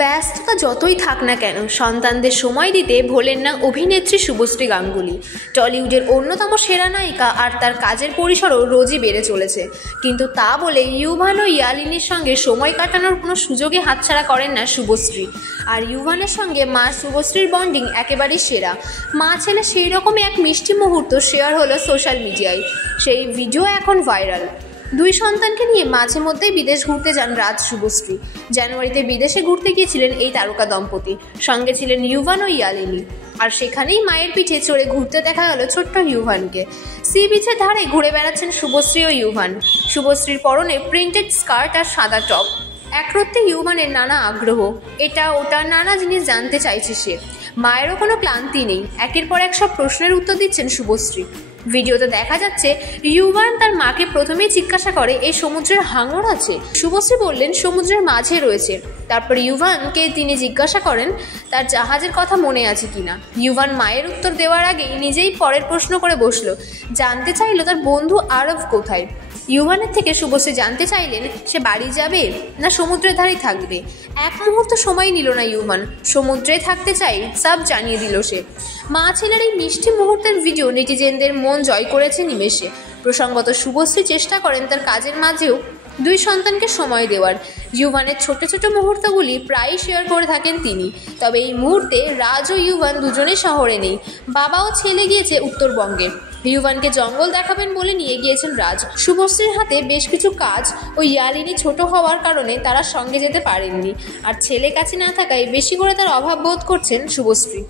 ব্যস্ততা যতই থাক না কেন সন্তানদের সময় দিতে ভোলেন না অভিনেত্রী শুভশ্রী গাঙ্গুলি। টলিউডের অন্যতম সেরা নায়িকা আর তার কাজের পরিসরও রোজই বেড়ে চলেছে, কিন্তু তা বলে ইউভান ও ইয়ালিনীর সঙ্গে সময় কাটানোর কোনো সুযোগে হাতছাড়া করেন না শুভশ্রী। আর ইউভানের সঙ্গে মা শুভশ্রীর বন্ডিং একেবারেই সেরা। মা ছেলে সেই রকমই এক মিষ্টি মুহূর্ত শেয়ার হলো সোশ্যাল মিডিয়ায়। সেই ভিডিও এখন ভাইরাল। দুই সন্তানকে নিয়ে মাঝে মধ্যেই বিদেশ ঘুরতে যান রাজ শুভশ্রী। জানুয়ারিতে বিদেশে ঘুরতে গিয়েছিলেন এই তারকা দম্পতি, সঙ্গে ছিলেন ইউভান ও ইয়ালিনী। আর সেখানেই মায়ের পিঠে চড়ে ঘুরতে দেখা গেল ছোট্ট ইউভানকে। সি বিচের ধারে ঘুরে বেড়াচ্ছেন শুভশ্রী ও ইউভান। শুভশ্রীর পরনে প্রিন্টেড স্কার্ট আর সাদা টপ। একরত্তে ইউভানের নানা আগ্রহ, এটা ওটা নানা জিনিস জানতে চাইছে সে। মায়েরও কোনো ক্লান্তি নেই, একের পর এক সব প্রশ্নের উত্তর দিচ্ছেন শুভশ্রী। ভিডিওতে দেখা যাচ্ছে ইউভান তার মাকে প্রথমেই জিজ্ঞাসা করে, এই সমুদ্রের হাঙর আছে? শুভশ্রী বললেন সমুদ্রের মাঝে রয়েছে। তারপর ইউভানকে তিনি জিজ্ঞাসা করেন তার জাহাজের কথা মনে আছে কিনা। ইউভান মায়ের উত্তর দেওয়ার আগেই নিজেই পরের প্রশ্ন করে বসলো, জানতে চাইলো তার বন্ধু আরব কোথায়। ইউভানের থেকে শুভশ্রী জানতে চাইলেন সে বাড়ি যাবে না সমুদ্রের ধারেই থাকবে। এক মুহূর্ত সময় নিল না ইউভান, সমুদ্রে থাকতে চাই সব জানিয়ে দিল সে। মা ছেলের এই মিষ্টি মুহূর্তের ভিডিও নেটিজেনদের মন জয় করেছে নিমেষে। প্রসঙ্গত শুভশ্রী চেষ্টা করেন তার কাজের মাঝেও দুই সন্তানকে সময় দেওয়ার। ইউভানের ছোট ছোট মুহূর্তগুলি প্রায়ই শেয়ার করে থাকেন তিনি। তবে এই মুহূর্তে রাজ ও ইউভান দুজনেই শহরে নেই, বাবা ও ছেলে গিয়েছে উত্তরবঙ্গে। ইউভানকে জঙ্গল দেখাবেন বলে নিয়ে গিয়েছেন রাজ। শুভশ্রীর হাতে বেশ কিছু কাজ ও ইয়ালিনী ছোট হওয়ার কারণে তারা সঙ্গে যেতে পারেননি, আর ছেলে কাছে না থাকায় বেশি করে তার অভাব বোধ করছেন শুভশ্রী।